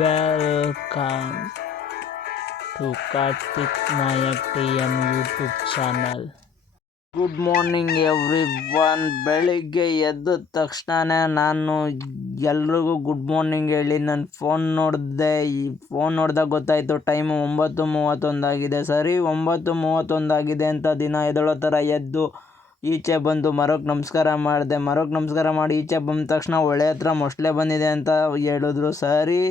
Welcome to Kartik Nayak TM YouTube channel. Good morning everyone ಬೆಳಿಗ್ಗೆ ಎದ್ದ ತಕ್ಷಣ ನಾನು ಎಲ್ರಿಗೂ ಗುಡ್ ಮಾರ್ನಿಂಗ್ ಹೇಳಿ ನಾನು ಫೋನ್ ನೋಡಿದೆ. ಈ ಫೋನ್ ನೋಡಿದಾಗ ಗೊತ್ತಾಯಿತು ಟೈಮು ಒಂಬತ್ತು ಮೂವತ್ತೊಂದಾಗಿದೆ ಸರಿ, ಒಂಬತ್ತು ಮೂವತ್ತೊಂದಾಗಿದೆ ಅಂತ ದಿನ ಎದ್ದೇಳೋ ಥರ ಎದ್ದು ಈಚೆ ಬಂದು ಮರಕ್ಕೆ ನಮಸ್ಕಾರ ಮಾಡಿದೆ. ಮರಕ್ಕೆ ನಮಸ್ಕಾರ ಮಾಡಿ ಈಚೆ ಬಂದ ತಕ್ಷಣ ಒಳ್ಳೆ ಹತ್ರ ಮೊಸಳೆ ಬಂದಿದೆ ಅಂತ ಹೇಳಿದ್ರು. ಸರಿ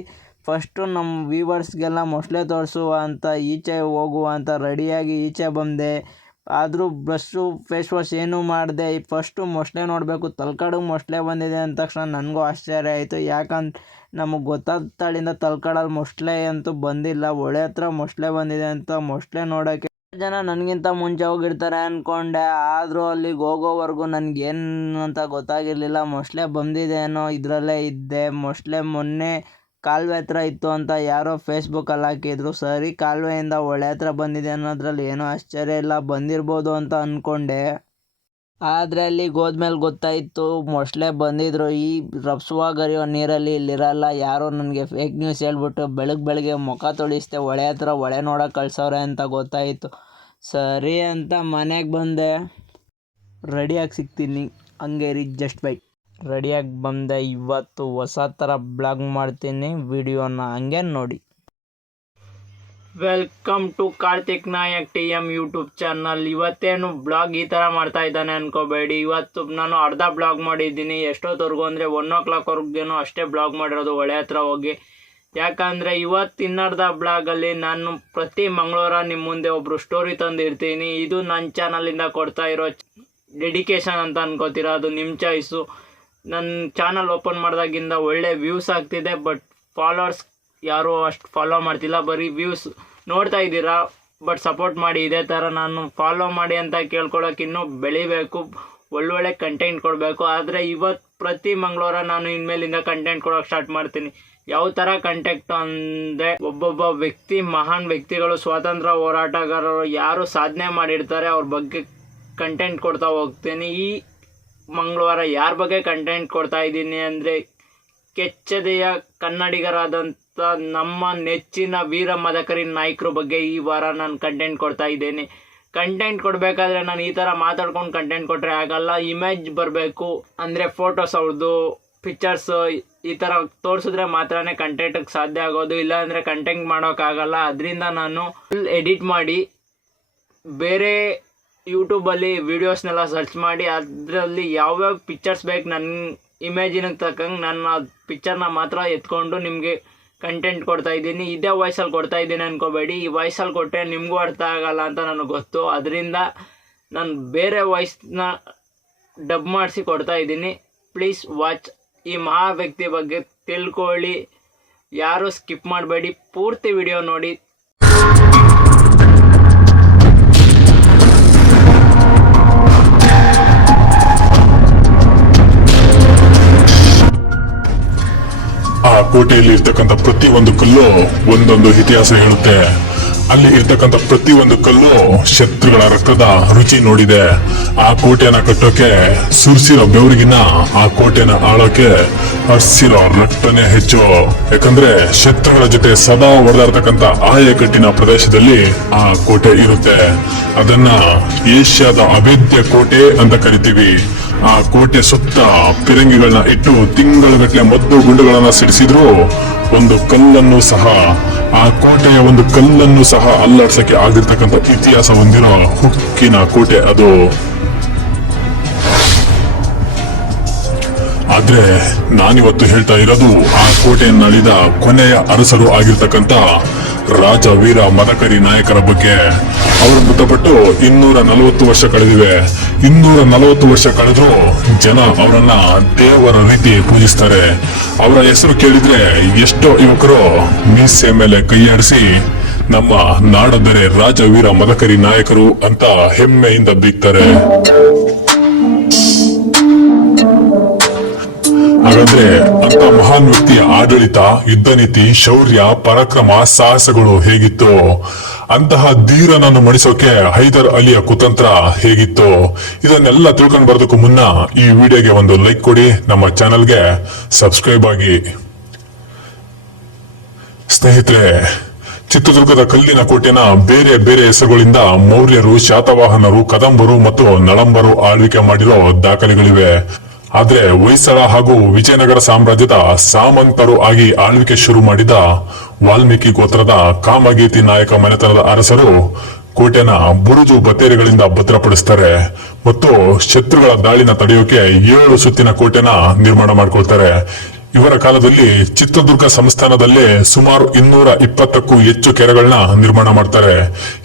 ಫಸ್ಟು ನಮ್ಮ ವೀವರ್ಸ್ಗೆಲ್ಲ ಮೊಸಳೆ ತೋರಿಸುವ ಅಂತ, ಈಚೆ ಹೋಗುವ ಅಂತ ರೆಡಿಯಾಗಿ ಈಚೆ ಬಂದೆ. ಆದರೂ ಬ್ರಷ್ಷು, ಫೇಸ್ ವಾಶ್ ಏನೂ ಮಾಡಿದೆ. ಫಸ್ಟು ಮೊಸಳೆ ನೋಡಬೇಕು. ತಲ್ಕಾಡಿಗೆ ಮೊಸಳೆ ಬಂದಿದೆ ಅಂದ ತಕ್ಷಣ ನನಗೂ ಆಶ್ಚರ್ಯ ಆಯಿತು. ಯಾಕಂದ್ರೆ ನಮಗೆ ಗೊತ್ತಾದ ತಳಿಂದ ತಲ್ಕಾಡಲ್ಲಿ ಮೊಸಳೆ ಅಂತೂ ಬಂದಿಲ್ಲ. ಹೊಳೆ ಹತ್ರ ಮೊಸಳೆ ಬಂದಿದೆ ಅಂತ ಮೊಸಳೆ ನೋಡೋಕ್ಕೆ ಜನ ನನಗಿಂತ ಮುಂಚೆ ಹೋಗಿರ್ತಾರೆ ಅಂದ್ಕೊಂಡೆ ಆದರೂ ಅಲ್ಲಿಗೆ ಹೋಗೋವರೆಗೂ ನನಗೇನು ಅಂತ ಗೊತ್ತಾಗಿರಲಿಲ್ಲ. ಮೊಸಳೆ ಬಂದಿದೆ ಅನ್ನೋ ಇದರಲ್ಲೇ ಇದ್ದೆ. ಮೊಸಳೆ ಮೊನ್ನೆ ಕಾಲುವೆ ಹತ್ರ ಇತ್ತು ಅಂತ ಯಾರೋ ಫೇಸ್ಬುಕ್ಕಲ್ಲಿ ಹಾಕಿದ್ರು. ಸರಿ, ಕಾಲುವೆಯಿಂದ ಹೊಳೆ ಹತ್ರ ಬಂದಿದೆ ಅನ್ನೋದ್ರಲ್ಲಿ ಏನೂ ಆಶ್ಚರ್ಯ ಇಲ್ಲ. ಬಂದಿರ್ಬೋದು ಅಂತ ಅಂದ್ಕೊಂಡೆ ಆದರೆ ಅಲ್ಲಿಗೆ ಹೋದ್ಮೇಲೆ ಗೊತ್ತಾಯಿತು, ಮೊಸಳೆ ಬಂದಿದ್ರು. ಈ ರಭಸವಾಗಿರೋ ನೀರಲ್ಲಿ ಇಲ್ಲಿರಲ್ಲ, ಯಾರೋ ನನಗೆ ಫೇಕ್ ನ್ಯೂಸ್ ಹೇಳ್ಬಿಟ್ಟು ಬೆಳಗ್ಗೆ ಬೆಳಗ್ಗೆ ಮುಖ ತೊಳಿಸ್ದೆ, ಹೊಳೆ ಹತ್ರ ಹೊಳೆ ನೋಡೋಕೆ ಕಳ್ಸವ್ರೆ ಅಂತ ಗೊತ್ತಾಯಿತು. ಸರಿ ಅಂತ ಮನೆಗೆ ಬಂದೆ. ರೆಡಿಯಾಗಿ ಸಿಗ್ತೀನಿ. ಹಂಗೆ ರೀ ಜಸ್ಟ್ ಬೈ. ರೆಡಿಯಾಗಿ ಬಂದೆ. ಇವತ್ತು ಹೊಸ ಥರ ಬ್ಲಾಗ್ ಮಾಡ್ತೀನಿ. ವಿಡಿಯೋನ ಹಂಗೆ ನೋಡಿ. Welcome to Karthik Nayak T M YouTube channel. ಇವತ್ತೇನು ಬ್ಲಾಗ್ ಈ ಥರ ಮಾಡ್ತಾ ಇದ್ದಾನೆ ಅನ್ಕೋಬೇಡಿ. ಇವತ್ತು ನಾನು ಅರ್ಧ ಬ್ಲಾಗ್ ಮಾಡಿದ್ದೀನಿ. ಎಷ್ಟೊತ್ತವರೆಗೂ ಅಂದರೆ ಒನ್ ಓ ಕ್ಲಾಕ್ವರೆಗೇನು ಅಷ್ಟೇ ಬ್ಲಾಗ್ ಮಾಡಿರೋದು ಹೊಳೆ ಹತ್ರ ಹೋಗಿ. ಯಾಕಂದರೆ ಇವತ್ತು ಇನ್ನರ್ಧ ಬ್ಲಾಗಲ್ಲಿ ನಾನು ಪ್ರತಿ ಮಂಗಳವಾರ ನಿಮ್ಮ ಮುಂದೆ ಒಬ್ಬರು ಸ್ಟೋರಿ ತಂದಿರ್ತೀನಿ. ಇದು ನನ್ನ ಚಾನಲಿಂದ ಕೊಡ್ತಾ ಇರೋ ಡೆಡಿಕೇಶನ್ ಅಂತ ಅನ್ಕೋತೀರ? ಅದು ನಿಮ್ಮ ಚಾಯ್ಸು ನನ್ನ ಚಾನಲ್ ಓಪನ್ ಮಾಡಿದಾಗಿಂದ ಒಳ್ಳೆ ವ್ಯೂಸ್ ಆಗ್ತಿದೆ ಬಟ್ ಫಾಲೋವರ್ಸ್ ಯಾರೂ ಅಷ್ಟು ಫಾಲೋ ಮಾಡ್ತಿಲ್ಲ. ಬರೀ ವ್ಯೂಸ್ ನೋಡ್ತಾ ಇದ್ದೀರಾ ಬಟ್ ಸಪೋರ್ಟ್ ಮಾಡಿ ಇದೇ ಥರ ನಾನು ಫಾಲೋ ಮಾಡಿ ಅಂತ ಕೇಳ್ಕೊಳಕ್ಕೆ ಇನ್ನೂ ಬೆಳಿಬೇಕು, ಒಳ್ಳೊಳ್ಳೆ ಕಂಟೆಂಟ್ ಕೊಡಬೇಕು. ಆದರೆ ಇವತ್ತು ಪ್ರತಿ ಮಂಗಳವಾರ ನಾನು ಇನ್ಮೇಲಿಂದ ಕಂಟೆಂಟ್ ಕೊಡೋಕೆ ಸ್ಟಾರ್ಟ್ ಮಾಡ್ತೀನಿ. ಯಾವ ಥರ ಕಂಟೆಕ್ಟ್ ಅಂದರೆ ಒಬ್ಬೊಬ್ಬ ವ್ಯಕ್ತಿ, ಮಹಾನ್ ವ್ಯಕ್ತಿಗಳು ಸ್ವಾತಂತ್ರ್ಯ ಹೋರಾಟಗಾರರು ಯಾರು ಸಾಧನೆ ಮಾಡಿರ್ತಾರೆ, ಅವ್ರ ಬಗ್ಗೆ ಕಂಟೆಂಟ್ ಕೊಡ್ತಾ ಹೋಗ್ತೀನಿ. ಈ ಮಂಗಳವಾರ ಯಾರ ಬಗ್ಗೆ ಕಂಟೆಂಟ್ ಕೊಡ್ತಾ ಇದ್ದೀನಿ ಅಂದರೆ ಕೆಚ್ಚದೆಯ ಕನ್ನಡಿಗರಾದಂಥ ನಮ್ಮ ನೆಚ್ಚಿನ ವೀರ ಮದಕರಿ ನಾಯಕರ ಬಗ್ಗೆ ಈ ವಾರ ನಾನು ಕಂಟೆಂಟ್ ಕೊಡ್ತಾ ಇದ್ದೇನೆ. ಕಂಟೆಂಟ್ ಕೊಡಬೇಕಾದ್ರೆ ನಾನು ಈ ಥರ ಮಾತಾಡ್ಕೊಂಡು ಕಂಟೆಂಟ್ ಕೊಟ್ಟರೆ ಆಗಲ್ಲ. ಇಮೇಜ್ ಬರಬೇಕು. ಅಂದರೆ ಫೋಟೋಸ್ ಅವ್ರದ್ದು ಪಿಕ್ಚರ್ಸ್ ಈ ಥರ ತೋರಿಸಿದ್ರೆ ಮಾತ್ರನೇ ಕಂಟೆಂಟಿಗೆ ಸಾಧ್ಯ ಆಗೋದು. ಇಲ್ಲಾಂದರೆ ಕಂಟೆಂಟ್ ಮಾಡೋಕ್ಕಾಗಲ್ಲ. ಅದರಿಂದ ನಾನು ಫುಲ್ ಎಡಿಟ್ ಮಾಡಿ ಬೇರೆ ಯೂಟ್ಯೂಬಲ್ಲಿ ವೀಡಿಯೋಸ್ನೆಲ್ಲ ಸರ್ಚ್ ಮಾಡಿ, ಅದರಲ್ಲಿ ಯಾವ್ಯಾವ ಪಿಕ್ಚರ್ಸ್ ಬೇಕು ನನ್ನ ಇಮೇಜಿನಿಗೆ ತಕ್ಕಂಗೆ ನನ್ನ ಆ ಪಿಕ್ಚರ್ನ ಮಾತ್ರ ಎತ್ಕೊಂಡು ನಿಮಗೆ ಕಂಟೆಂಟ್ ಕೊಡ್ತಾ ಇದ್ದೀನಿ. ಇದೇ ವಾಯ್ಸಲ್ಲಿ ಕೊಡ್ತಾ ಇದ್ದೀನಿ ಅನ್ಕೋಬೇಡಿ. ಈ ವಾಯ್ಸಲ್ಲಿ ಕೊಟ್ಟರೆ ನಿಮಗೂ ಅರ್ಥ ಆಗಲ್ಲ ಅಂತ ನನಗೆ ಗೊತ್ತು. ಅದರಿಂದ ನಾನು ಬೇರೆ ವಾಯ್ಸ್ನ ಡಬ್ ಮಾಡಿಸಿ ಕೊಡ್ತಾ ಇದ್ದೀನಿ. ಪ್ಲೀಸ್ ವಾಚ್ ಈ ಮಹಾ ವ್ಯಕ್ತಿ ಬಗ್ಗೆ ತಿಳ್ಕೊಳ್ಳಿ. ಯಾರು ಸ್ಕಿಪ್ ಮಾಡಬೇಡಿ. ಪೂರ್ತಿ ವಿಡಿಯೋ ನೋಡಿ. ಕೋಟೆಯಲ್ಲಿ ಇರ್ತಕ್ಕಂಥ ಪ್ರತಿ ಒಂದು ಕಲ್ಲು ಒಂದೊಂದು ಇತಿಹಾಸ ಹೇಳುತ್ತೆ. ಅಲ್ಲಿ ಇರ್ತಕ್ಕಂಥ ಪ್ರತಿ ಒಂದು ಕಲ್ಲು ಶತ್ರುಗಳ ರಕ್ತದ ರುಚಿ ನೋಡಿದೆ. ಆ ಕೋಟೆಯನ್ನ ಕಟ್ಟೋಕೆ ಸುರಿಸಿರೋ ಬೆವರಿಗಿನ ಆ ಕೋಟೆಯನ್ನ ಆಳೋಕೆ ಹರ್ಸಿರೋ ರಕ್ತನೇ ಹೆಚ್ಚು. ಯಾಕಂದ್ರೆ ಶತ್ರುಗಳ ಜೊತೆ ಸದಾ ಹೊಡೆದಾಡ್ತಕ್ಕಂಥ ಆಯಕಟ್ಟಿನ ಪ್ರದೇಶದಲ್ಲಿ ಆ ಕೋಟೆ ಇರುತ್ತೆ. ಅದನ್ನ ಏಷ್ಯಾದ ಅಭೇದ್ಯ ಕೋಟೆ ಅಂತ ಕರಿತೀವಿ. ಆ ಕೋಟೆ ಸುತ್ತ ಪಿರಂಗಿಗಳನ್ನ ಇಟ್ಟು ತಿಂಗಳುಗಟ್ಟಲೆ ಮದ್ದು ಗುಂಡುಗಳನ್ನ ಸಿಡಿಸಿದ್ರು. ಒಂದು ಕಲ್ಲನ್ನು ಸಹ, ಆ ಕೋಟೆಯ ಒಂದು ಕಲ್ಲನ್ನು ಸಹ ಅಲ್ಲಾಡ್ಸಕ್ಕೆ ಆಗಿರ್ತಕ್ಕಂಥ ಇತಿಹಾಸ ಹೊಂದಿರೋ ಹುಕ್ಕಿನ ಕೋಟೆ ಅದು. ಆದ್ರೆ ನಾನಿವತ್ತು ಹೇಳ್ತಾ ಇರೋದು, ಆ ಕೋಟೆಯನ್ನಳಿದ ಕೊನೆಯ ಅರಸರು ಆಗಿರ್ತಕ್ಕಂತ ರಾಜ ವೀರ ಮದಕರಿ ನಾಯಕರ ಬಗ್ಗೆ. ಅವರು ಮೃತಪಟ್ಟು ಇನ್ನೂರ ನಲವತ್ತು ವರ್ಷ ಕಳೆದಿವೆ. ಇನ್ನೂರ ನಲವತ್ತು ವರ್ಷ ಕಳೆದ್ರು ಜನ ಅವರನ್ನ ದೇವರ ರೀತಿ ಪೂಜಿಸ್ತಾರೆ. ಅವರ ಹೆಸರು ಕೇಳಿದ್ರೆ ಎಷ್ಟೋ ಯುವಕರು ಮೀಸೆ ಮೇಲೆ ಕೈಯಾಡಿಸಿ ನಮ್ಮ ನಾಡದರೆ ರಾಜ ವೀರ ಮದಕರಿ ನಾಯಕರು ಅಂತ ಹೆಮ್ಮೆಯಿಂದ ಬೀಗ್ತಾರೆ. ಹಾಗಾದ್ರೆ ಅಂತ ಮಹಾನ್ ವ್ಯಕ್ತಿಯ ಆಡಳಿತ, ಯುದ್ಧ ನೀತಿ, ಶೌರ್ಯ, ಪರಾಕ್ರಮ, ಸಾಹಸಗಳು ಹೇಗಿತ್ತು? ಅಂತಹ ಧೀರನನ್ನು ಮಣಿಸೋಕೆ ಹೈದರ್ ಅಲಿಯ ಕುತಂತ್ರ ಹೇಗಿತ್ತು? ಇದನ್ನೆಲ್ಲ ತಿಳ್ಕೊಂಡ್ ಬರೋದಕ್ಕೂ ಮುನ್ನ ಈ ವಿಡಿಯೋಗೆ ಒಂದು ಲೈಕ್ ಕೊಡಿ, ನಮ್ಮ ಚಾನೆಲ್ಗೆ ಸಬ್ಸ್ಕ್ರೈಬ್ ಆಗಿ. ಸ್ನೇಹಿತರೆ, ಚಿತ್ರದುರ್ಗದ ಕಲ್ಲಿನ ಕೋಟೆನ ಬೇರೆ ಬೇರೆ ಹೆಸರುಗಳಿಂದ ಮೌರ್ಯರು, ಶಾತವಾಹನರು, ಕದಂಬರು ಮತ್ತು ನಳಂಬರು ಆಳ್ವಿಕೆ ಮಾಡಿರೋ ದಾಖಲೆಗಳಿವೆ. ಆದ್ರೆ ಹೊಯ್ಸಳ ಹಾಗೂ ವಿಜಯನಗರ ಸಾಮ್ರಾಜ್ಯದ ಸಾಮಂತರು ಆಗಿ ಆಳ್ವಿಕೆ ಶುರು ಮಾಡಿದ ವಾಲ್ಮೀಕಿ ಗೋತ್ರದ ಕಾಮಗೀತಿ ನಾಯಕ ಮನೆತನದ ಅರಸರು ಕೋಟೆನ ಬುರುಜು ಬತ್ತೇರಿಗಳಿಂದ ಭದ್ರಪಡಿಸ್ತಾರೆ ಮತ್ತು ಶತ್ರುಗಳ ದಾಳಿನ ತಡೆಯೋಕೆ ಏಳು ಸುತ್ತಿನ ಕೋಟೆನ ನಿರ್ಮಾಣ ಮಾಡ್ಕೊಳ್ತಾರೆ. ಇವರ ಕಾಲದಲ್ಲಿ ಚಿತ್ರದುರ್ಗ ಸಂಸ್ಥಾನದಲ್ಲೇ ಸುಮಾರು ಇನ್ನೂರ ಇಪ್ಪತ್ತಕ್ಕೂ ಹೆಚ್ಚು ಕೆರೆಗಳನ್ನ ನಿರ್ಮಾಣ ಮಾಡ್ತಾರೆ.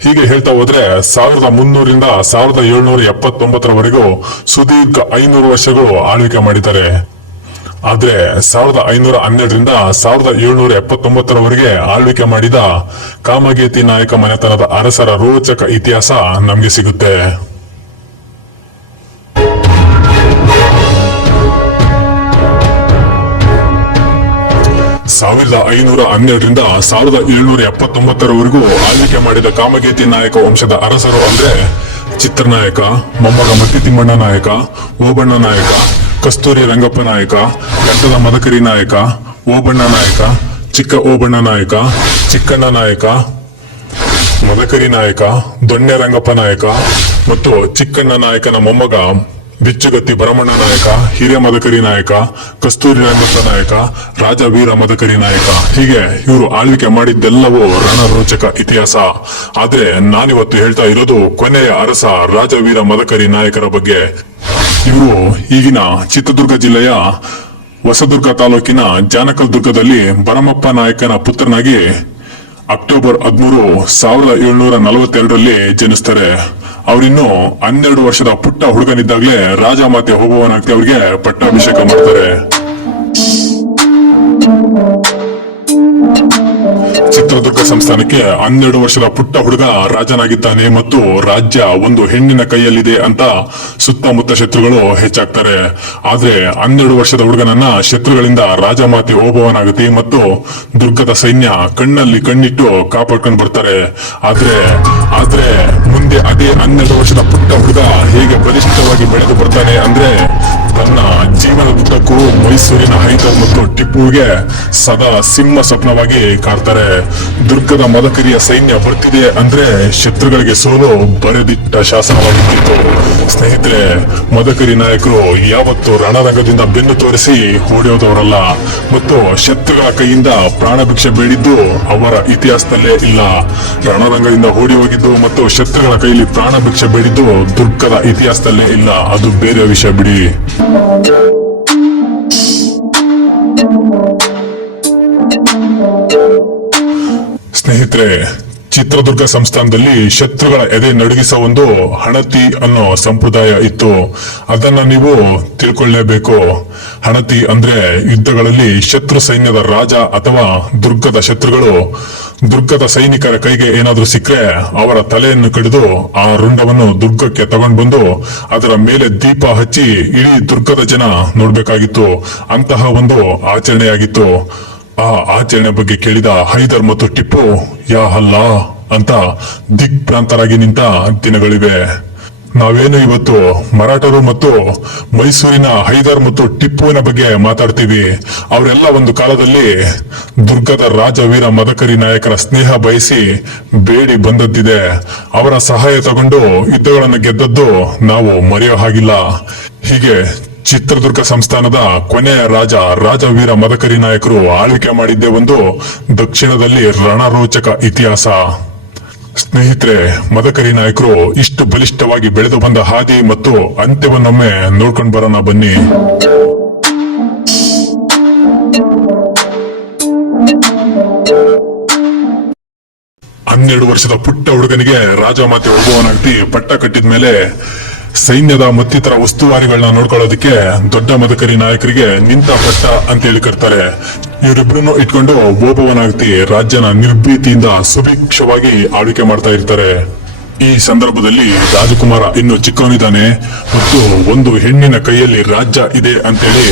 ಹೀಗೆ ಹೇಳ್ತಾ ಹೋದ್ರೆ ಸಾವಿರದ ಮುನ್ನೂರಿಂದ ಸಾವಿರದ ಏಳ್ನೂರ ಎಪ್ಪತ್ತೊಂಬತ್ತರವರೆಗೂ ಸುದೀರ್ಘ ಐನೂರು ವರ್ಷಗಳು ಆಳ್ವಿಕೆ ಮಾಡಿದ್ದಾರೆ. ಆದ್ರೆ ಸಾವಿರದ ಐನೂರ ಹನ್ನೆರಡರಿಂದ ಸಾವಿರದ ಏಳ್ನೂರ ಎಪ್ಪತ್ತೊಂಬತ್ತರವರೆಗೆ ಆಳ್ವಿಕೆ ಮಾಡಿದ ಕಾಮಗೇತಿ ನಾಯಕ ಮನೆತನದ ಅರಸರ ರೋಚಕ ಇತಿಹಾಸ ನಮ್ಗೆ ಸಿಗುತ್ತೆ. ಸಾವಿರದ ಐನೂರ ಹನ್ನೆರಡರಿಂದ ಸಾವಿರದ ಏಳ್ನೂರ ಎಪ್ಪತ್ತೊಂಬತ್ತರವರೆಗೂ ಆಳ್ವಿಕೆ ಮಾಡಿದ ಕಾಮಗೇತಿ ನಾಯಕ ವಂಶದ ಅರಸರು ಅಂದ್ರೆ ಚಿತ್ರನಾಯಕ, ಮೊಮ್ಮಗ ಮತ್ತಿ ತಿಮ್ಮಣ್ಣ ನಾಯಕ, ಓಬಣ್ಣ ನಾಯಕ, ಕಸ್ತೂರಿ ರಂಗಪ್ಪ ನಾಯಕ ಗಡ್ಡದ ಮದಕರಿ ನಾಯಕ, ಓಬಣ್ಣ ನಾಯಕ, ಚಿಕ್ಕ ಓಬಣ್ಣ ನಾಯಕ, ಚಿಕ್ಕಣ್ಣ ನಾಯಕ, ಮದಕರಿ ನಾಯಕ, ದೊಣ್ಣೆ ರಂಗಪ್ಪ ನಾಯಕ ಮತ್ತು ಚಿಕ್ಕಣ್ಣ ನಾಯಕನ ಮೊಮ್ಮಗ ಬಿಚ್ಚುಗತ್ತಿ ಭರಮಣ್ಣ ನಾಯಕ, ಹಿರಿಯ ಮದಕರಿ ನಾಯಕ, ಕಸ್ತೂರಿ ರಂಗಪ್ಪ ನಾಯಕ, ರಾಜ ವೀರ ಮದಕರಿ ನಾಯಕ. ಹೀಗೆ ಇವರು ಆಳ್ವಿಕೆ ಮಾಡಿದ್ದೆಲ್ಲವೂ ರಣರೋಚಕ ಇತಿಹಾಸ. ಆದ್ರೆ ನಾನಿವತ್ತು ಹೇಳ್ತಾ ಇರೋದು ಕೊನೆಯ ಅರಸ ರಾಜವೀರ ಮದಕರಿ ನಾಯಕರ ಬಗ್ಗೆ. ಇವರು ಈಗಿನ ಚಿತ್ರದುರ್ಗ ಜಿಲ್ಲೆಯ ಹೊಸದುರ್ಗ ತಾಲೂಕಿನ ಜಾನಕಲ್ ದುರ್ಗದಲ್ಲಿ ಭರಮಪ್ಪ ನಾಯಕನ ಪುತ್ರನಾಗಿ ಅಕ್ಟೋಬರ್ ಹದಿಮೂರು ಸಾವಿರದ ಏಳ್ನೂರ ನಲವತ್ತೆರಡರಲ್ಲಿ ಜನಿಸ್ತಾರೆ. ಅವರಿನ್ನು ಹನ್ನೆರಡು ವರ್ಷದ ಪುಟ್ಟ ಹುಡುಗನಿದ್ದಾಗಲೇ ರಾಜಮಾತೆ ಹೋಗುವವನಾಗ್ತಿ ಅವರಿಗೆ ಪಟ್ಟಾಭಿಷೇಕ ಮಾಡ್ತಾರೆ. ಸಂಸ್ಥಾನಕ್ಕೆ ಹನ್ನೆರಡು ವರ್ಷದ ಪುಟ್ಟ ಹುಡುಗ ರಾಜನಾಗಿದ್ದಾನೆ ಮತ್ತು ರಾಜ್ಯ ಒಂದು ಹೆಣ್ಣಿನ ಕೈಯಲ್ಲಿದೆ ಅಂತ ಸುತ್ತಮುತ್ತ ಶತ್ರುಗಳು ಹೆಚ್ಚಾಗ್ತಾರೆ. ಆದ್ರೆ ಹನ್ನೆರಡು ವರ್ಷದ ಹುಡುಗನನ್ನ ಶತ್ರುಗಳಿಂದ ರಾಜಮಾತೆ ಓಬವನಾಗುತ್ತೆ ಮತ್ತು ದುರ್ಗದ ಸೈನ್ಯ ಕಣ್ಣಲ್ಲಿ ಕಣ್ಣಿಟ್ಟು ಕಾಪಾಡ್ಕೊಂಡು ಬರ್ತಾರೆ. ಆದ್ರೆ ಆದ್ರೆ ಮುಂದೆ ಅದೇ ಹನ್ನೆರಡು ವರ್ಷದ ಪುಟ್ಟ ಹುಡುಗ ಹೇಗೆ ಬಲಿಷ್ಠವಾಗಿ ಬೆಳೆದು ಬರ್ತಾನೆ ಅಂದ್ರೆ ತನ್ನ ಜೀವನದುದ್ದಕ್ಕೂ ಮೈಸೂರಿನ ಹೈದರ್ ಮತ್ತು ಟಿಪ್ಪುವಿಗೆ ಸದಾ ಸಿಂಹ ಸ್ವಪ್ನವಾಗಿ ಕಾಡ್ತಾರೆ. ದುರ್ಗದ ಮದಕರಿಯ ಸೈನ್ಯ ಬರ್ತಿದೆ ಅಂದ್ರೆ ಶತ್ರುಗಳಿಗೆ ಸೋಲು ಬರೆದಿಟ್ಟ ಶಾಸನವಾಗಿತ್ತು ಸ್ನೇಹಿತರೆ, ಮದಕರಿ ನಾಯಕರು ಯಾವತ್ತು ರಣರಂಗದಿಂದ ಬೆನ್ನು ತೋರಿಸಿ ಓಡಿಯೋದವರಲ್ಲ ಮತ್ತು ಶತ್ರುಗಳ ಕೈಯಿಂದ ಪ್ರಾಣ ಭಿಕ್ಷೆ ಬೇಡಿದ್ದು ಅವರ ಇತಿಹಾಸದಲ್ಲೇ ಇಲ್ಲ. ರಣರಂಗದಿಂದ ಓಡಿ ಹೋಗಿದ್ದು ಮತ್ತು ಶತ್ರುಗಳ ಕೈಯಲ್ಲಿ ಪ್ರಾಣ ಭಿಕ್ಷೆ ಬೇಡಿದ್ದು ದುರ್ಗದ ಇತಿಹಾಸದಲ್ಲೇ ಇಲ್ಲ. ಅದು ಬೇರೆ ವಿಷಯ ಬಿಡಿ. ಸ್ನೇಹಿತರೆ, ಚಿತ್ರದುರ್ಗ ಸಂಸ್ಥಾನದಲ್ಲಿ ಶತ್ರುಗಳ ಎದೆ ನಡುಗಿಸ ಒಂದು ಹಣತಿ ಅನ್ನೋ ಸಂಪ್ರದಾಯ ಇತ್ತು. ಅದನ್ನ ನೀವು ತಿಳ್ಕೊಳ್ಳೇಬೇಕು ಹಣತಿ ಅಂದ್ರೆ ಯುದ್ಧಗಳಲ್ಲಿ ಶತ್ರು ಸೈನ್ಯದ ರಾಜ ಅಥವಾ ದುರ್ಗದ ಶತ್ರುಗಳು ದುರ್ಗದ ಸೈನಿಕರ ಕೈಗೆ ಏನಾದ್ರೂ ಸಿಕ್ಕರೆ ಅವರ ತಲೆಯನ್ನು ಕಡಿದು ಆ ರುಂಡವನ್ನು ದುರ್ಗಕ್ಕೆ ತಗೊಂಡು ಬಂದು ಅದರ ಮೇಲೆ ದೀಪ ಹಚ್ಚಿ ಇಡೀ ದುರ್ಗದ ಜನ ನೋಡ್ಬೇಕಾಗಿತ್ತು. ಅಂತಹ ಒಂದು ಆಚರಣೆಯಾಗಿತ್ತು. ಆ ಆಚರಣೆ ಬಗ್ಗೆ ಕೇಳಿದ ಹೈದರ್ ಮತ್ತು ಟಿಪ್ಪು, ಯಾ ಅಲ್ಲಾ ಅಂತ ದಿಗ್ಭ್ರಾಂತರಾಗಿ ನಿಂತ ದಿನಗಳಿವೆ. ನಾವೇನು ಇವತ್ತು ಮರಾಠರು ಮತ್ತು ಮೈಸೂರಿನ ಹೈದರ್ ಮತ್ತು ಟಿಪ್ಪುವಿನ ಬಗ್ಗೆ ಮಾತಾಡ್ತೀವಿ. ಅವರೆಲ್ಲ ಒಂದು ಕಾಲದಲ್ಲಿ ದುರ್ಗದ ರಾಜವೀರ ಮದಕರಿ ನಾಯಕರ ಸ್ನೇಹ ಬಯಸಿ ಬೇಡಿ ಬಂದದ್ದಿದೆ. ಅವರ ಸಹಾಯ ತಗೊಂಡು ಯುದ್ಧಗಳನ್ನು ಗೆದ್ದದ್ದು ನಾವು ಮರೆಯೋ ಹಾಗಿಲ್ಲ. ಹೀಗೆ ಚಿತ್ರದುರ್ಗ ಸಂಸ್ಥಾನದ ಕೊನೆಯ ರಾಜ ರಾಜವೀರ ಮದಕರಿ ನಾಯಕರು ಆಳ್ವಿಕೆ ಮಾಡಿದ್ದೇ ಒಂದು ದಕ್ಷಿಣದಲ್ಲಿ ರಣರೋಚಕ ಇತಿಹಾಸ. ಸ್ನೇಹಿತರೆ, ಮದಕರಿ ನಾಯಕರು ಇಷ್ಟು ಬಲಿಷ್ಠವಾಗಿ ಬೆಳೆದು ಬಂದ ಹಾದಿ ಮತ್ತು ಅಂತ್ಯವನ್ನೊಮ್ಮೆ ನೋಡ್ಕೊಂಡು ಬರೋಣ ಬನ್ನಿ. ಹನ್ನೆರಡು ವರ್ಷದ ಪುಟ್ಟ ಹುಡುಗನಿಗೆ ರಾಜಮಾತೆ ಒಬ್ಬವನಾಗ್ತಿ ಪಟ್ಟ ಕಟ್ಟಿದ ಮೇಲೆ ಸೈನ್ಯದ ಮತ್ತಿತರ ಉಸ್ತುವಾರಿಗಳನ್ನ ನೋಡ್ಕೊಳ್ಳೋದಕ್ಕೆ ದೊಡ್ಡ ಮದಕರಿ ನಾಯಕರಿಗೆ ನಿಂತ ಪಟ್ಟ ಅಂತ ಹೇಳಿ ಕರ್ತಾರೆ. ಇವರಿಬ್ಬರನ್ನು ಇಟ್ಕೊಂಡು ಓಬವ್ವನಾಗ್ತಿ ರಾಜ್ಯನ ನಿರ್ಭೀತಿಯಿಂದ ಸುಭಿಕ್ಷವಾಗಿ ಆಳ್ವಿಕೆ ಮಾಡ್ತಾ ಇರ್ತಾರೆ. ಈ ಸಂದರ್ಭದಲ್ಲಿ ರಾಜಕುಮಾರ ಇನ್ನು ಚಿಕ್ಕವನಿದ್ದಾನೆ ಮತ್ತು ಒಂದು ಹೆಣ್ಣಿನ ಕೈಯಲ್ಲಿ ರಾಜ್ಯ ಇದೆ ಅಂತೇಳಿ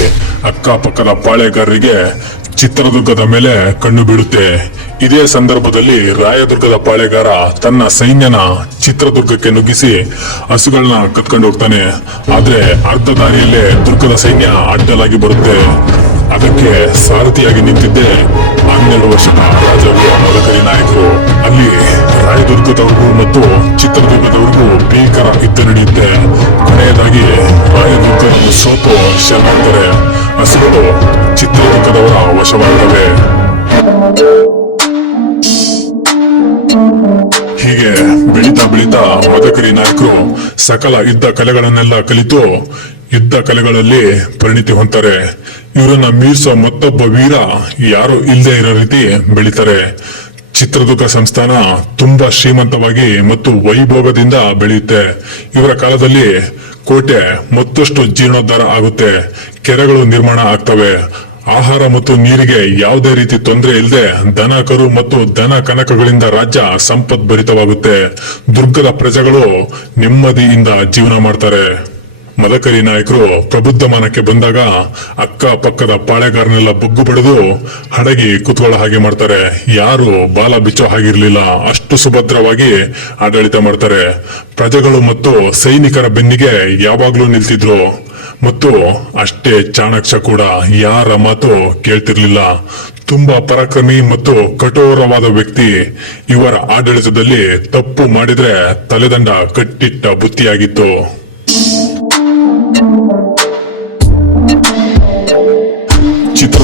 ಅಕ್ಕಪಕ್ಕದ ಪಾಳೆಗಾರರಿಗೆ ಚಿತ್ರದುರ್ಗದ ಮೇಲೆ ಕಣ್ಣು ಬೀಳುತ್ತೆ. ಇದೇ ಸಂದರ್ಭದಲ್ಲಿ ರಾಯದುರ್ಗದ ಪಾಳೆಗಾರ ತನ್ನ ಸೈನ್ಯನ ಚಿತ್ರದುರ್ಗಕ್ಕೆ ನುಗ್ಗಿಸಿ ಹಸುಗಳನ್ನ ಕತ್ಕೊಂಡು ಹೋಗ್ತಾನೆ. ಆದ್ರೆ ಅರ್ಧ ದಾರಿಯಲ್ಲೇ ದುರ್ಗದ ಸೈನ್ಯ ಅಡ್ಡಲಾಗಿ ಬರುತ್ತೆ. ಅದಕ್ಕೆ ಸಾರಥಿಯಾಗಿ ನಿಂತಿದ್ದೆ ಹನ್ನೆರಡು ವರ್ಷದ ರಾಜರು ಮದಕರಿ ನಾಯಕರು. ಅಲ್ಲಿ ರಾಯದುರ್ಗದವ್ರಿಗೂ ಮತ್ತು ಚಿತ್ರದುರ್ಗದವ್ರಿಗೂ ಭೀಕರ ಯುದ್ಧ ನಡೆಯುತ್ತೆ. ಕೊನೆಯದಾಗಿ ರಾಯದುರ್ಗವನ್ನು ಸೋತು ಶರಣಾಗ್ತಾರೆ. ಹಸುಗಳು ಚಿತ್ರದುರ್ಗದವರ ವಶವಾಗ್ತವೆ ಹೀಗೆ ಬೆಳೀತಾ ಬೆಳೀತಾ ಮದಕರಿ ನಾಯಕರು ಸಕಲ ಯುದ್ಧ ಕಲೆಗಳನ್ನೆಲ್ಲ ಕಲಿತು ಯುದ್ಧ ಕಲೆಗಳಲ್ಲಿ ಪರಿಣಿತಿ ಹೊಂತಾರೆ ಇವರನ್ನ ಮೀರಿಸೋ ಮತ್ತೊಬ್ಬ ವೀರ ಯಾರು ಇಲ್ಲದೆ ಇರೋ ರೀತಿ ಬೆಳಿತಾರೆ. ಚಿತ್ರದುರ್ಗ ಸಂಸ್ಥಾನ ತುಂಬಾ ಶ್ರೀಮಂತವಾಗಿ ಮತ್ತು ವೈಭೋಗದಿಂದ ಬೆಳೆಯುತ್ತೆ. ಇವರ ಕಾಲದಲ್ಲಿ ಕೋಟೆ ಮತ್ತಷ್ಟು ಜೀರ್ಣೋದ್ಧಾರ ಆಗುತ್ತೆ. ಕೆರೆಗಳು ನಿರ್ಮಾಣ ಆಗ್ತವೆ. ಆಹಾರ ಮತ್ತು ನೀರಿಗೆ ಯಾವುದೇ ರೀತಿ ತೊಂದರೆ ಇಲ್ಲದೆ ದನ ಕರು ಮತ್ತು ದನ ಕನಕಗಳಿಂದ ರಾಜ್ಯ ಸಂಪದ್ಭರಿತವಾಗುತ್ತೆ ದುರ್ಗದ ಪ್ರಜೆಗಳು ನೆಮ್ಮದಿಯಿಂದ ಜೀವನ ಮಾಡ್ತಾರೆ. ಮದಕರಿ ನಾಯಕರು ಪ್ರಬುದ್ಧಮಾನಕ್ಕೆ ಬಂದಾಗ ಅಕ್ಕ ಪಕ್ಕದ ಪಾಳೆಗಾರನೆಲ್ಲ ಬಗ್ಗು ಬಡಿದು ಹಡಗಿ ಕುತ್ಕೊಳ್ಳೋ ಹಾಗೆ ಮಾಡ್ತಾರೆ. ಯಾರು ಬಾಲ ಬಿಚ್ಚೋ ಹಾಗಿರ್ಲಿಲ್ಲ. ಅಷ್ಟು ಸುಭದ್ರವಾಗಿ ಆಡಳಿತ ಮಾಡ್ತಾರೆ. ಪ್ರಜೆಗಳು ಮತ್ತು ಸೈನಿಕರ ಬೆನ್ನಿಗೆ ಯಾವಾಗ್ಲೂ ನಿಲ್ತಿದ್ರು. ಮತ್ತು ಅಷ್ಟೇ ಚಾಣಕ್ಷ ಕೂಡ ಯಾರ ಮಾತು ಕೇಳ್ತಿರ್ಲಿಲ್ಲ. ತುಂಬಾ ಪರಾಕ್ರಮಿ ಮತ್ತು ಕಠೋರವಾದ ವ್ಯಕ್ತಿ. ಇವರ ಆಡಳಿತದಲ್ಲಿ ತಪ್ಪು ಮಾಡಿದ್ರೆ ತಲೆದಂಡ ಕಟ್ಟಿಟ್ಟ ಬುತ್ತಿಯಾಗಿತ್ತು.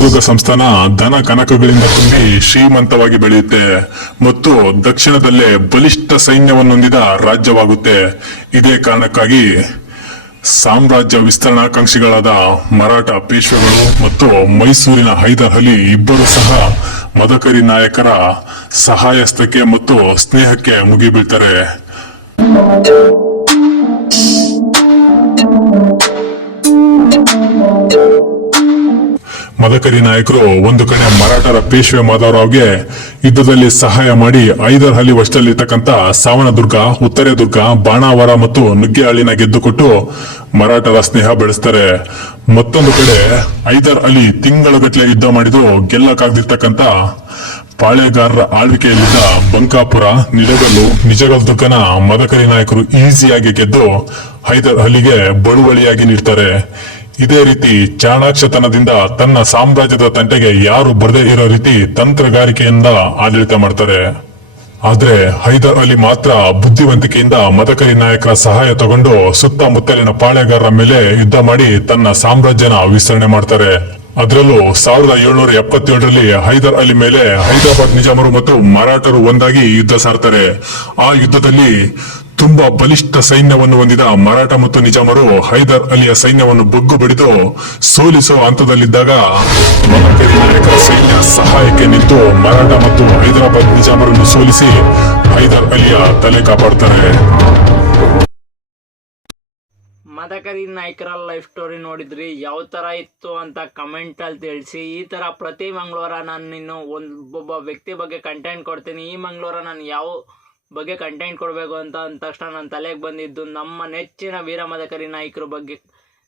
ಚಿತ್ರದುರ್ಗ ಸಂಸ್ಥಾನ ಧನ ಕನಕಗಳಿಂದ ತುಂಬಿ ಶ್ರೀಮಂತವಾಗಿ ಬೆಳೆಯುತ್ತೆ ಮತ್ತು ದಕ್ಷಿಣದಲ್ಲೇ ಬಲಿಷ್ಠ ಸೈನ್ಯವನ್ನು ಹೊಂದಿದ ರಾಜ್ಯವಾಗುತ್ತೆ. ಇದೇ ಕಾರಣಕ್ಕಾಗಿ ಸಾಮ್ರಾಜ್ಯ ವಿಸ್ತರಣಾಕಾಂಕ್ಷಿಗಳಾದ ಮರಾಠ ಪೇಶ್ವೆಗಳು ಮತ್ತು ಮೈಸೂರಿನ ಹೈದರ್ ಅಲಿ ಇಬ್ಬರು ಸಹ ಮದಕರಿ ನಾಯಕರ ಸಹಾಯಸ್ಥಕ್ಕೆ ಮತ್ತು ಸ್ನೇಹಕ್ಕೆ ಮುಗಿಬೀಳ್ತಾರೆ. ಮದಕರಿ ನಾಯಕರು, ಒಂದು ಕಡೆ ಮರಾಠರ ಪೇಶ್ವೆ ಮಾಧವರಾವ್ಗೆ ಯುದ್ಧದಲ್ಲಿ ಸಹಾಯ ಮಾಡಿ ಐದರ್ ಹಳ್ಳಿ ವಶದಲ್ಲಿರ್ತಕ್ಕಂಥ ಸಾವನದುರ್ಗ, ಉತ್ತರದುರ್ಗ, ಬಾಣಾವರ ಮತ್ತು ನುಗ್ಗೆಹಳ್ಳಿನ ಗೆದ್ದುಕೊಟ್ಟು ಮರಾಠರ ಸ್ನೇಹ ಬೆಳೆಸ್ತಾರೆ. ಮತ್ತೊಂದು ಕಡೆ ಐದರ್ ಅಲಿ ತಿಂಗಳಗಟ್ಟಲೆ ಯುದ್ಧ ಮಾಡಿದ್ರು, ಗೆಲ್ಲಕ್ಕಾಗ್ದಿರ್ತಕ್ಕಂಥ ಪಾಳೆಗಾರರ ಆಳ್ವಿಕೆಯಲ್ಲಿದ್ದ ಬಂಕಾಪುರ, ನಿಡಗಲ್ಲು ನಿಜಗಲ್ದುರ್ಗನ ಮದಕರಿ ನಾಯಕರು ಈಸಿಯಾಗಿ ಗೆದ್ದು ಹೈದರ್ ಅಲಿಗೆ ಬಳುವಳಿಯಾಗಿ ನೀಡ್ತಾರೆ ಇದೇ ರೀತಿ ಚಾಣಾಕ್ಷತನದಿಂದ ತನ್ನ ಸಾಮ್ರಾಜ್ಯದ ತಂಟೆಗೆ ಯಾರು ಬರದೇ ಇರೋ ರೀತಿ ತಂತ್ರಗಾರಿಕೆಯಿಂದ ಆಡಳಿತ ಮಾಡ್ತಾರೆ. ಆದ್ರೆ ಹೈದರ್ ಅಲಿ ಮಾತ್ರ ಬುದ್ಧಿವಂತಿಕೆಯಿಂದ ಮದಕರಿ ನಾಯಕರ ಸಹಾಯ ತಗೊಂಡು ಸುತ್ತಮುತ್ತಲಿನ ಪಾಳೆಗಾರರ ಮೇಲೆ ಯುದ್ಧ ಮಾಡಿ ತನ್ನ ಸಾಮ್ರಾಜ್ಯನ ವಿಸ್ತರಣೆ ಮಾಡ್ತಾರೆ. ಅದರಲ್ಲೂ ಸಾವಿರದ ಏಳ್ನೂರ ಎಪ್ಪತ್ತೇಳರಲ್ಲಿ ಹೈದರ್ ಅಲಿ ಮೇಲೆ ಹೈದರಾಬಾದ್ ನಿಜಾಮರು ಮತ್ತು ಮರಾಠರು ಒಂದಾಗಿ ಯುದ್ಧ ಸಾರ್ತಾರೆ. ಆ ಯುದ್ಧದಲ್ಲಿ ತುಂಬಾ ಬಲಿಷ್ಠ ಸೈನ್ಯವನ್ನು ಹೊಂದಿದ ಮರಾಠ ಮತ್ತು ನಿಜಾಮರು ಹೈದರ್ ಅಲಿಯ ಸೈನ್ಯವನ್ನು ಬಗ್ಗು ಬಡಿದು ಸೋಲಿಸುವ ಹಂತದಲ್ಲಿದ್ದಾಗ ಸೈನ್ಯ ಸಹಾಯಕ್ಕೆ ನಿಂತು ಮರಾಠ ಮತ್ತು ಹೈದರಾಬಾದ್ ನಿಜಾಮರನ್ನು ಸೋಲಿಸಿ ಹೈದರ್ ಅಲಿಯ ತಲೆ ಕಾಪಾಡ್ತಾರೆ. ಮದಕರಿ ನಾಯಕರ ಲೈಫ್ ಸ್ಟೋರಿ ನೋಡಿದ್ರಿ, ಯಾವ ಥರ ಇತ್ತು ಅಂತ ಕಮೆಂಟಲ್ಲಿ ತಿಳಿಸಿ. ಈ ಥರ ಪ್ರತಿ ಮಂಗಳವಾರ ನಾನು ಇನ್ನು ಒಬ್ಬೊಬ್ಬ ವ್ಯಕ್ತಿ ಬಗ್ಗೆ ಕಂಟೆಂಟ್ ಕೊಡ್ತೀನಿ. ಈ ಮಂಗಳವಾರ ನಾನು ಯಾವ ಬಗ್ಗೆ ಕಂಟೆಂಟ್ ಕೊಡಬೇಕು ಅಂತ ಅಂದ ತಕ್ಷಣ ನನ್ನ ತಲೆಗೆ ಬಂದಿದ್ದು ನಮ್ಮ ನೆಚ್ಚಿನ ವೀರಮದಕರಿ ನಾಯಕರ ಬಗ್ಗೆ.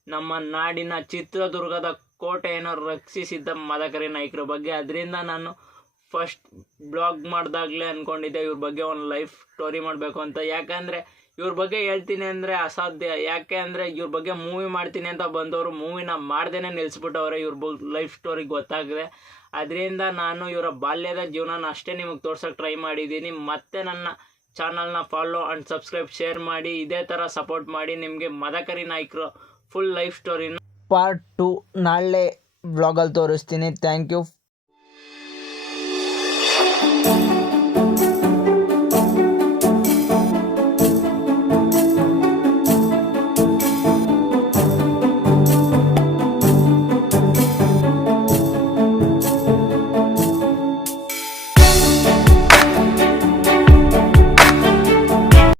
ನಮ್ಮ ನಾಡಿನ ಚಿತ್ರದುರ್ಗದ ಕೋಟೆಯನ್ನು ರಕ್ಷಿಸಿದ್ದ ಮದಕರಿ ನಾಯಕರ ಬಗ್ಗೆ. ಅದರಿಂದ ನಾನು ಫಸ್ಟ್ ಬ್ಲಾಗ್ ಮಾಡಿದಾಗಲೇ ಅಂದ್ಕೊಂಡಿದ್ದೆ ಇವ್ರ ಬಗ್ಗೆ ಒಂದು ಲೈಫ್ ಸ್ಟೋರಿ ಮಾಡಬೇಕು ಅಂತ. ಯಾಕಂದರೆ ಇವ್ರ ಬಗ್ಗೆ ಹೇಳ್ತೀನಿ ಅಂದರೆ ಅಸಾಧ್ಯ. ಯಾಕೆ ಅಂದರೆ ಇವ್ರ ಬಗ್ಗೆ ಮೂವಿ ಮಾಡ್ತೀನಿ ಅಂತ ಬಂದವರು ಮೂವಿನ ಮಾಡ್ದೇ ನಿಲ್ಲಿಸ್ಬಿಟ್ಟವ್ರೆ ಇವ್ರ ಲೈಫ್ ಸ್ಟೋರಿ ಗೊತ್ತಾಗಿದೆ. ಅದರಿಂದ ನಾನು ಇವರ ಬಾಲ್ಯದ ಜೀವನನ ಅಷ್ಟೇ ನಿಮಗೆ ತೋರ್ಸೋಕೆ ಟ್ರೈ ಮಾಡಿದ್ದೀನಿ. ಮತ್ತೆ ನನ್ನ ಚಾನಲ್ನ ಫಾಲೋ ಆ್ಯಂಡ್ ಸಬ್ಸ್ಕ್ರೈಬ್ ಶೇರ್ ಮಾಡಿ, ಇದೇ ಥರ ಸಪೋರ್ಟ್ ಮಾಡಿ ನಿಮಗೆ ಮದಕರಿ ನಾಯಕರು ಫುಲ್ ಲೈಫ್ ಸ್ಟೋರಿನ ಪಾರ್ಟ್ ಟು ನಾಳೆ ವ್ಲಾಗಲ್ಲಿ ತೋರಿಸ್ತೀನಿ. Thank you